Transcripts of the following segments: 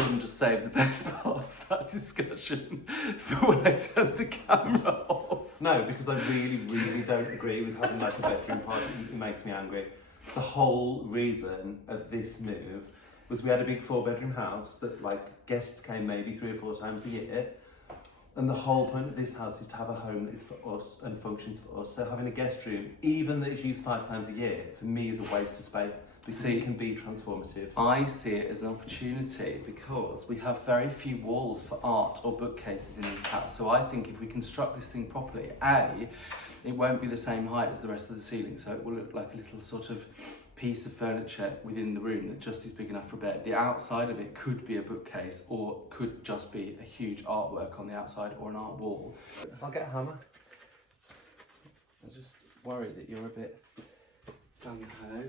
Jordan just saved the best part of that discussion for when I turned the camera off. No, because I really don't agree with having like a bedroom party. It makes me angry. The whole reason of this move was we had a big 4-bedroom house that like guests came maybe 3 or 4 times a year. And the whole point of this house is to have a home that is for us and functions for us. So having a guest room, even that is used 5 times a year, for me is a waste of space because it can be transformative. I see it as an opportunity because we have very few walls for art or bookcases in this house. So I think if we construct this thing properly, it won't be the same height as the rest of the ceiling. So it will look like a little sort of piece of furniture within the room that just is big enough for a bed. The outside of it could be a bookcase or could just be a huge artwork on the outside or an art wall. I'll get a hammer. I just worry that you're a bit gung-ho.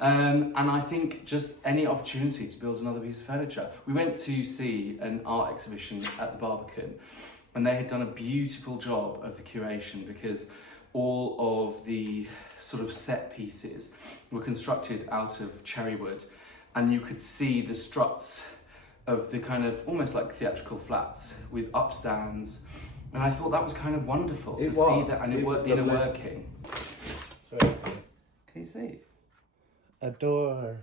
And I think just any opportunity to build another piece of furniture. We went to see an art exhibition at the Barbican and they had done a beautiful job of the curation because all of the sort of set pieces were constructed out of cherry wood and you could see the struts of the kind of almost like theatrical flats with upstands, and I thought that was kind of wonderful to see that, and it was inner working. Sorry. Can you see? A door.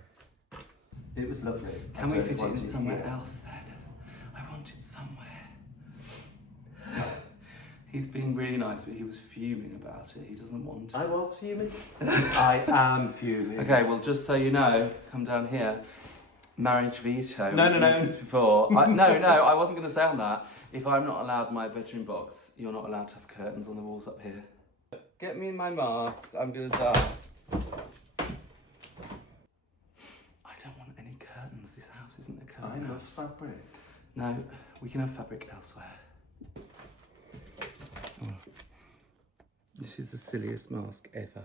It was lovely. Can we fit it in somewhere else then? I want it somewhere. He's been really nice, but he was fuming about it. He doesn't want it. I was fuming. I am fuming. Okay, well, just so you know, come down here. Marriage veto. No. This before. No, I wasn't going to sound that. If I'm not allowed my bedroom box, you're not allowed to have curtains on the walls up here. Get me in my mask. I'm going to die. I don't want any curtains. This house isn't a curtain. I love fabric. No, we can have fabric elsewhere. Oh. This is the silliest mask ever.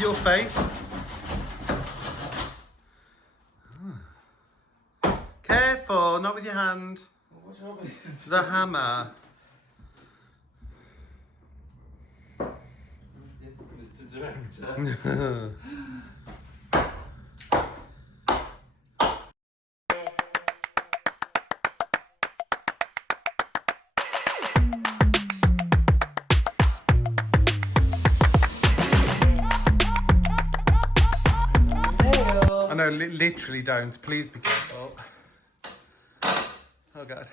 Your face. Careful, not with your hand. What's wrong with The hammer. Yes, Mr. Director. I know, literally don't. Please be careful. Oh God.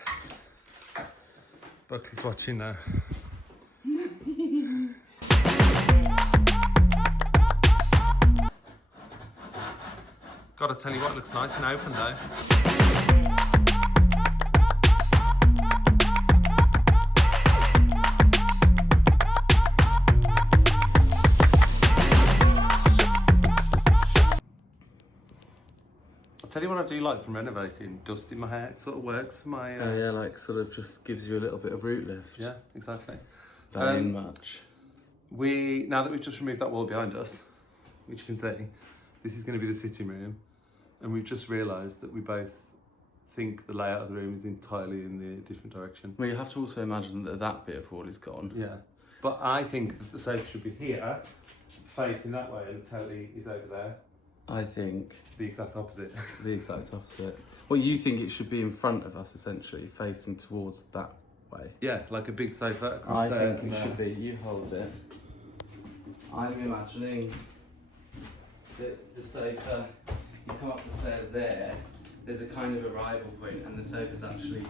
Buckley's watching now. Gotta tell you what, looks nice and open though. I'll tell you what I do like from renovating, dust in my hair. It sort of works for my... Oh yeah, like sort of just gives you a little bit of root lift. Yeah, exactly. Very much. Now that we've just removed that wall behind us, which you can see, this is going to be the sitting room, and we've just realised that we both think the layout of the room is entirely in the different direction. Well, you have to also imagine that that bit of wall is gone. Yeah, but I think that the sofa should be here, facing that way, and the telly is over there. I think The exact opposite. the exact opposite. Well, you think it should be in front of us, essentially, facing towards that way. Yeah, like a big sofa across I there. think it should be. You hold it. I'm imagining that the sofa, you come up the stairs there, there's a kind of arrival point, and the sofa's actually,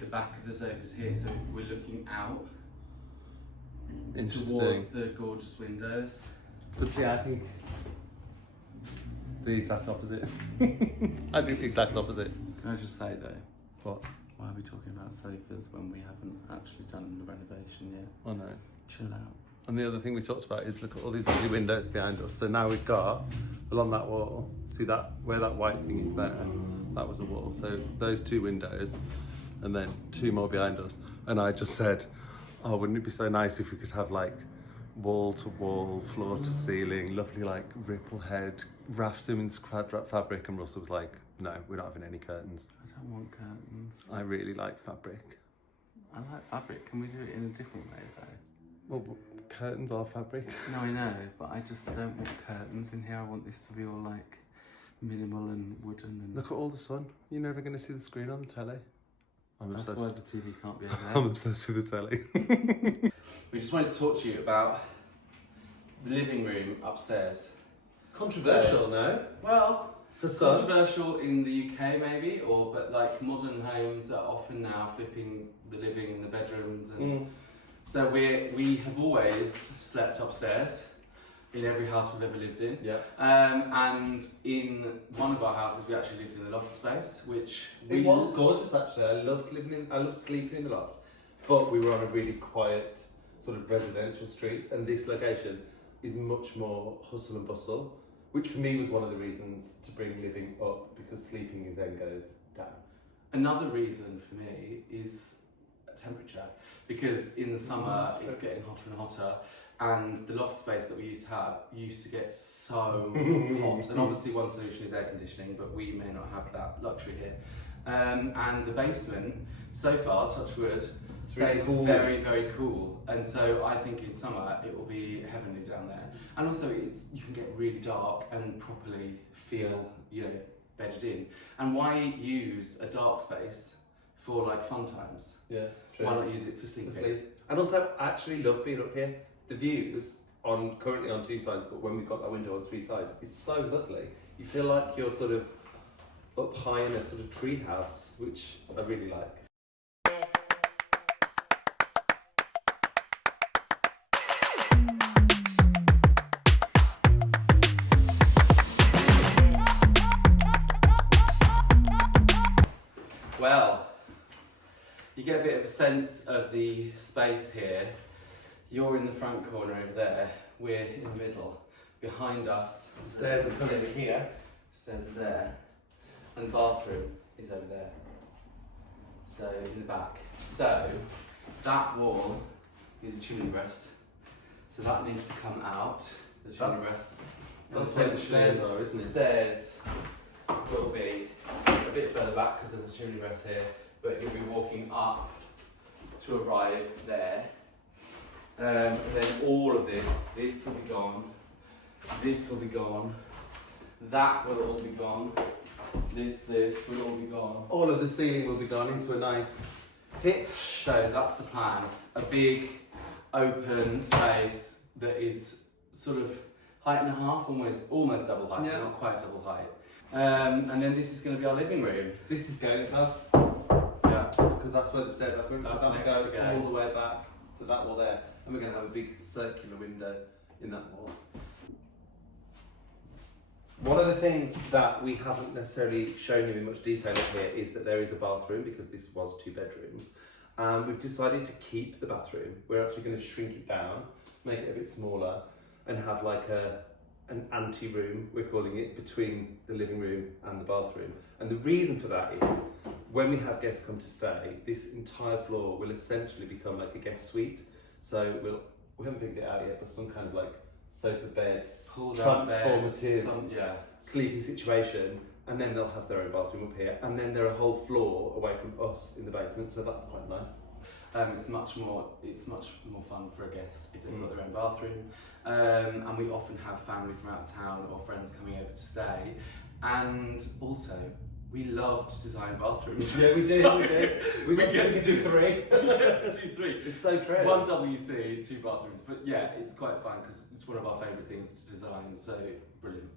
the back of the sofa's here, so we're looking out towards the gorgeous windows. But see, I think the exact opposite. I think the exact opposite. Can I just say though, What? why are we talking about sofas when we haven't actually done the renovation yet? Oh no. Chill out. And the other thing we talked about is look at all these lovely windows behind us. So now we've got, along that wall, see that, where that white thing is there, that was a wall. So those 2 windows, and then 2 more behind us. And I just said, oh, wouldn't it be so nice if we could have like wall to wall, floor to ceiling, lovely like ripple head, Raf Simons quadrat fabric. And Russell was like, no, we're not having any curtains. I don't want curtains. I really like fabric. I like fabric. Can we do it in a different way though? Well, curtains are fabric. No, I know, but I just don't want curtains in here. I want this to be all like minimal and wooden. And Look at all the sun. You're never going to see the screen on the telly. I'm that's obsessed. why the TV can't be over I'm there. obsessed with the telly. We just wanted to talk to you about the living room upstairs. Controversial, no? Well, For some. controversial in the UK maybe, but like modern homes are often now flipping the living in the bedrooms, and so we have always slept upstairs in every house we've ever lived in. Yeah. And in one of our houses we actually lived in the loft space, which It was gorgeous actually. I loved sleeping in the loft. But we were on a really quiet sort of residential street, and this location is much more hustle and bustle, which for me was one of the reasons to bring living up, because sleeping then goes down. Another reason for me is temperature, because in the summer it's getting hotter and hotter, and the loft space that we used to get so hot. And obviously one solution is air conditioning, but we may not have that luxury here. And the basement, so far, touch wood, stays very, very cool. And so I think in summer it will be heavenly down there. And also you can get really dark and properly feel, bedded in. And why use a dark space for like fun times? Yeah, it's true. Why not use it for sleeping? And also, I actually love being up here. The views currently on 2 sides, but when we've got that window on 3 sides, is so lovely. You feel like you're sort of up high in a sort of tree house, which I really like. Well, you get a bit of a sense of the space here. You're in the front corner over there, we're in the middle. Behind us, The stairs are coming in here. stairs are there, and the bathroom is over there. So in the back. So that wall is a chimney breast. So that needs to come out, the chimney breast. And That's where the stairs are, isn't the it? stairs will be a bit further back because there's a chimney breast here, but you'll be walking up to arrive there. And then all of this will be gone, this will be gone, that will all be gone, this will all be gone. All of the ceiling will be gone into a nice pitch. So that's the plan, a big open space that is sort of height and a half, almost double height, Yeah. but not quite double height. And then this is going to be our living room. This is going up, Yeah. because that's where the stairs are going. So That's that will next go to go. all the way back to that wall there. And we're going to have a big circular window in that wall. One of the things that we haven't necessarily shown you in much detail up here is that there is a bathroom, because this was 2 bedrooms. We've decided to keep the bathroom. We're actually going to shrink it down, make it a bit smaller, and have like an ante-room, we're calling it, between the living room and the bathroom. And the reason for that is, when we have guests come to stay, this entire floor will essentially become like a guest suite. So we haven't figured it out yet, but some kind of like sofa bed, transformative sleeping situation, and then they'll have their own bathroom up here, and then they're a whole floor away from us in the basement, so that's quite nice. It's much more fun for a guest if they've got their own bathroom, and we often have family from out of town or friends coming over to stay, and also we love to design bathrooms. Yeah, we do. We get to do 3. We get to do 3. It's so true. 1 WC, 2 bathrooms, but yeah, it's quite fun because it's one of our favourite things to design. So brilliant.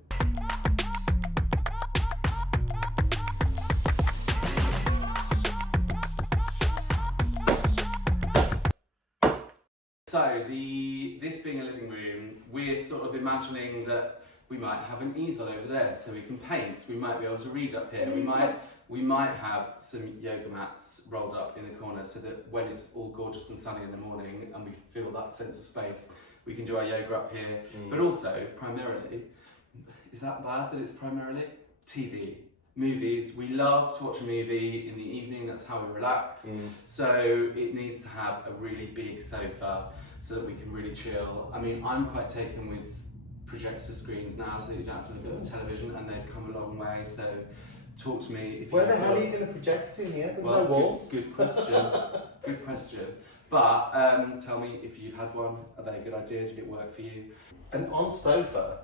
So this being a living room, we're sort of imagining that we might have an easel over there so we can paint. We might be able to read up here. We might have some yoga mats rolled up in the corner so that when it's all gorgeous and sunny in the morning and we feel that sense of space, we can do our yoga up here. But also, primarily, is that bad that it's primarily? TV. Movies. We love to watch a movie in the evening, that's how we relax. So it needs to have a really big sofa so that we can really chill. I mean, I'm quite taken with projector screens now so that you don't have to look at the television, and they've come a long way. So Talk to me if Where you the hell feel- are you going to project in here? There's Well, no walls. Good question. Good question. But tell me if you've had one. Are they a good idea? Did it work for you? And on sofa,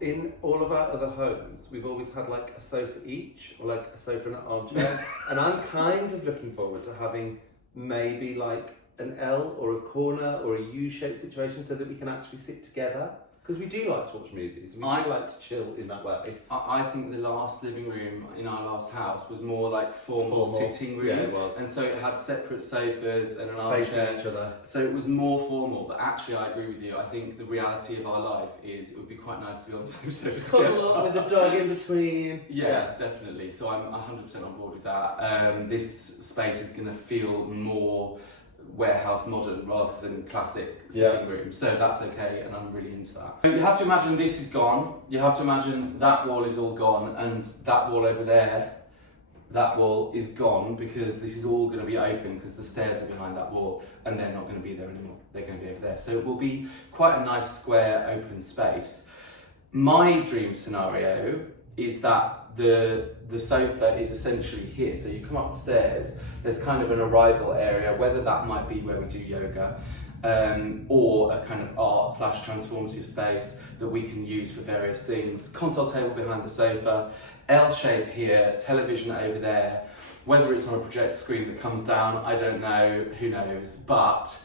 in all of our other homes, we've always had like a sofa each, or like a sofa and an armchair. And I'm kind of looking forward to having maybe like an L or a corner or a U-shaped situation so that we can actually sit together. Because we do like to watch movies, we do like to chill in that way. I think the last living room in our last house was more like formal sitting room. Yeah, it was. And so it had separate sofas and an Facing armchair. each other. So it was more formal, but actually I agree with you. I think the reality of our life is it would be quite nice to be on the same sofa together. Cuddle up with a dog in between. Yeah, definitely. So I'm 100% on board with that. This space is going to feel more warehouse modern rather than classic sitting room, so that's okay, and I'm really into that. You have to imagine this is gone, you have to imagine that wall is all gone, and that wall over there, that wall is gone, because this is all going to be open because the stairs are behind that wall and they're not going to be there anymore, they're going to be over there. So it will be quite a nice square open space. My dream scenario is that the sofa is essentially here. So you come up the stairs, there's kind of an arrival area, whether that might be where we do yoga, or a kind of art / transformative space that we can use for various things. Console table behind the sofa, L shape here, television over there. Whether it's on a projector screen that comes down, I don't know, who knows, but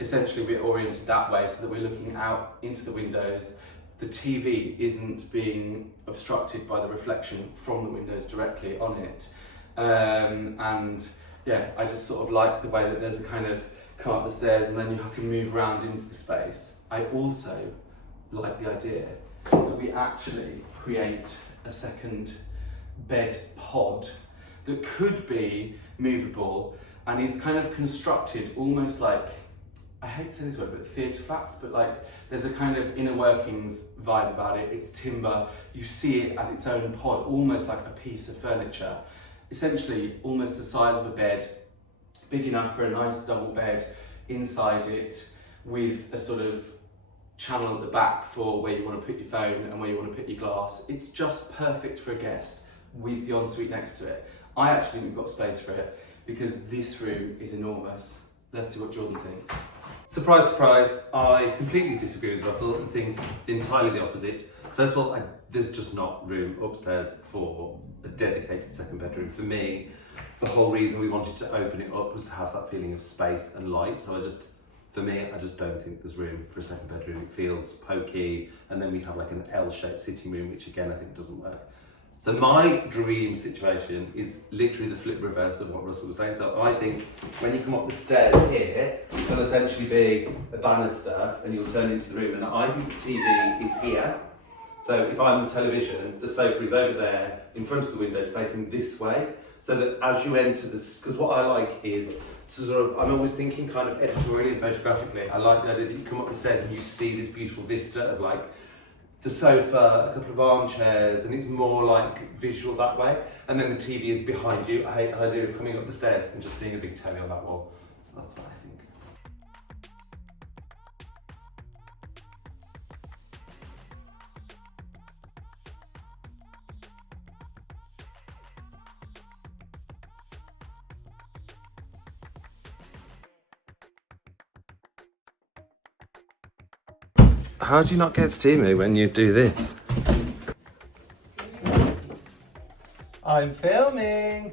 essentially we're oriented that way so that we're looking out into the windows. The TV isn't being obstructed by the reflection from the windows directly on it. And yeah, I just sort of like the way that there's a kind of come up the stairs and then you have to move around into the space. I also like the idea that we actually create a second bed pod that could be movable and is kind of constructed almost like, I hate to say this word, but theatre flats, but like there's a kind of inner workings vibe about it. It's timber, you see it as its own pod, almost like a piece of furniture. Essentially almost the size of a bed, big enough for a nice double bed inside it, with a sort of channel at the back for where you want to put your phone and where you want to put your glass. It's just perfect for a guest with the ensuite next to it. I actually think we've got space for it because this room is enormous. Let's see what Jordan thinks. Surprise, surprise, I completely disagree with Russell and think entirely the opposite. First of all, there's just not room upstairs for a dedicated second bedroom. For me, the whole reason we wanted to open it up was to have that feeling of space and light. So for me, I just don't think there's room for a second bedroom. It feels pokey, and then we have like an L-shaped sitting room, which again, I think doesn't work. So my dream situation is literally the flip reverse of what Russell was saying. So I think when you come up the stairs here, there'll essentially be a banister and you'll turn into the room. And I think the TV is here. So if I'm the television, the sofa is over there in front of the windows facing this way. So that as you enter this, because what I like is sort of, I'm always thinking kind of editorially and photographically. I like the idea that you come up the stairs and you see this beautiful vista of like the sofa, a couple of armchairs, and it's more like visual that way. And then the TV is behind you. I hate the idea of coming up the stairs and just seeing a big telly on that wall. So that's what I think. How do you not get steamy when you do this? I'm filming!